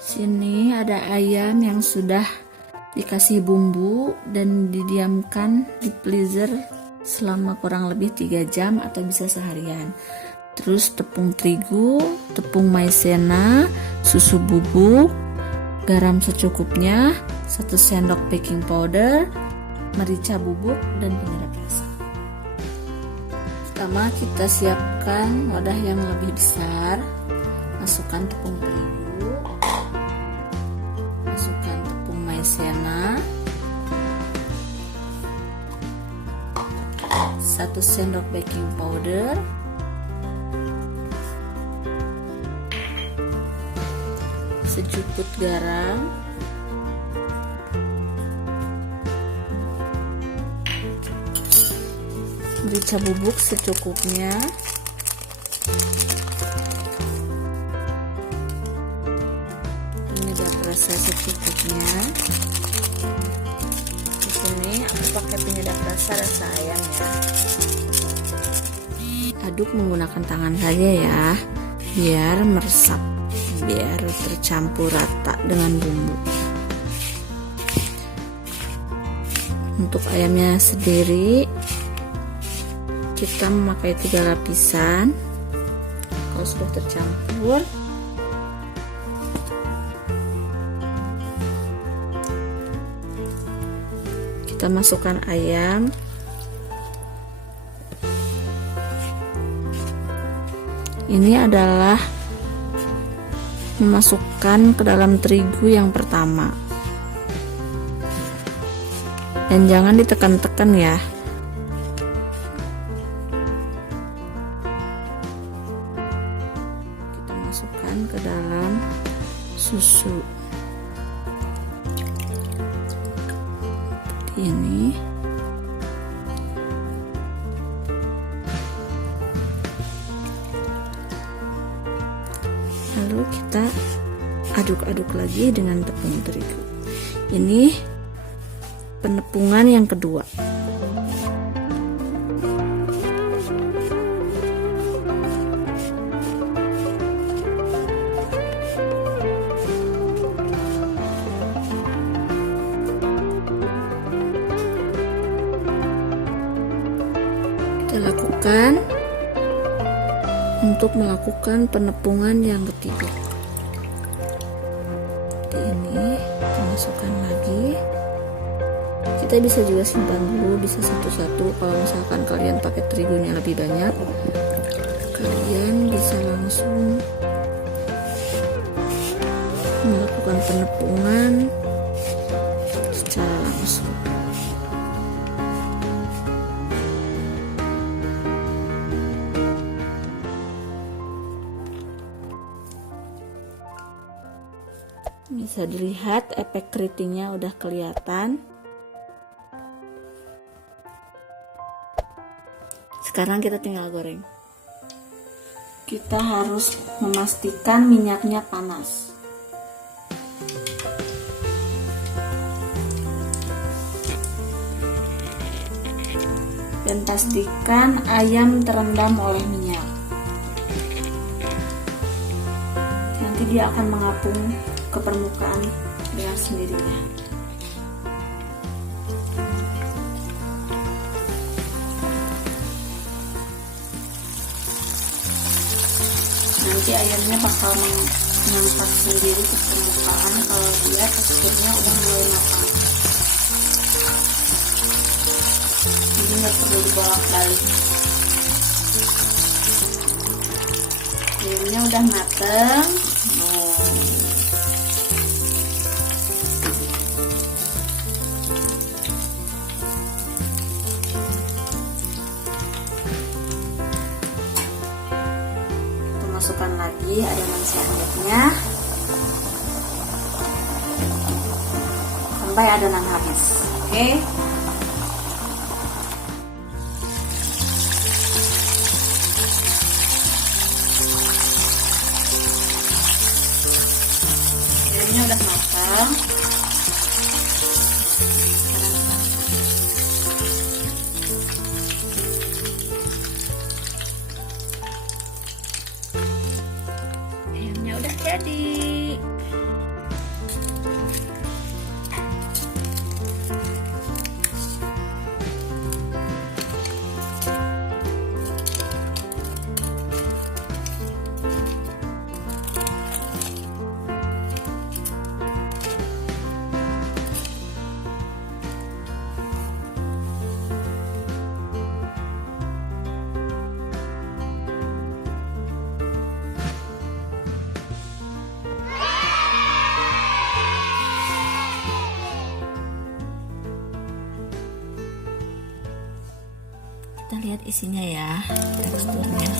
Sini ada ayam yang sudah dikasih bumbu dan didiamkan di freezer selama kurang lebih 3 jam atau bisa seharian. Terus tepung terigu, tepung maizena, susu bubuk, garam secukupnya, 1 sendok baking powder, merica bubuk, dan penyedap rasa. Pertama kita siapkan wadah yang lebih besar, masukkan tepung terigu, masukkan tepung maizena, 1 sendok baking powder, secukupnya garam, merica bubuk secukupnya, penyedap rasa secukupnya. Di sini aku pakai penyedap rasa ayam ya. Aduk menggunakan tangan saja ya, biar meresap, biar tercampur rata dengan bumbu. Untuk ayamnya sendiri kita memakai 3 lapisan. Kalau sudah tercampur, kita masukkan ayam. Ini adalah memasukkan ke dalam terigu yang pertama, dan jangan ditekan-tekan ya. Kita masukkan ke dalam susu seperti ini. Lalu kita aduk-aduk lagi dengan tepung terigu. Ini penepungan yang kedua. Kita lakukan untuk melakukan penepungan yang ketiga. Seperti ini, kita masukkan lagi. Kita bisa juga simpan dulu, bisa satu-satu. Kalau misalkan kalian pakai terigunya lebih banyak, kalian bisa langsung melakukan penepungan secara langsung. Bisa dilihat efek keritingnya udah kelihatan. Sekarang kita tinggal goreng. Kita harus memastikan minyaknya panas. Dan pastikan ayam terendam oleh minyak. Nanti dia akan mengapung ke permukaan dengan sendirinya. Nanti ayamnya bakal mengangkat sendiri ke permukaan kalau dia teksturnya udah mulai matang. Jadi nggak perlu dibolak-balik. Ayamnya udah matang. Masukkan lagi adonan selanjutnya sampai adonan habis. Oke. Ini udah matang. Ayamnya udah jadi. kita lihat isinya ya, teksturnya.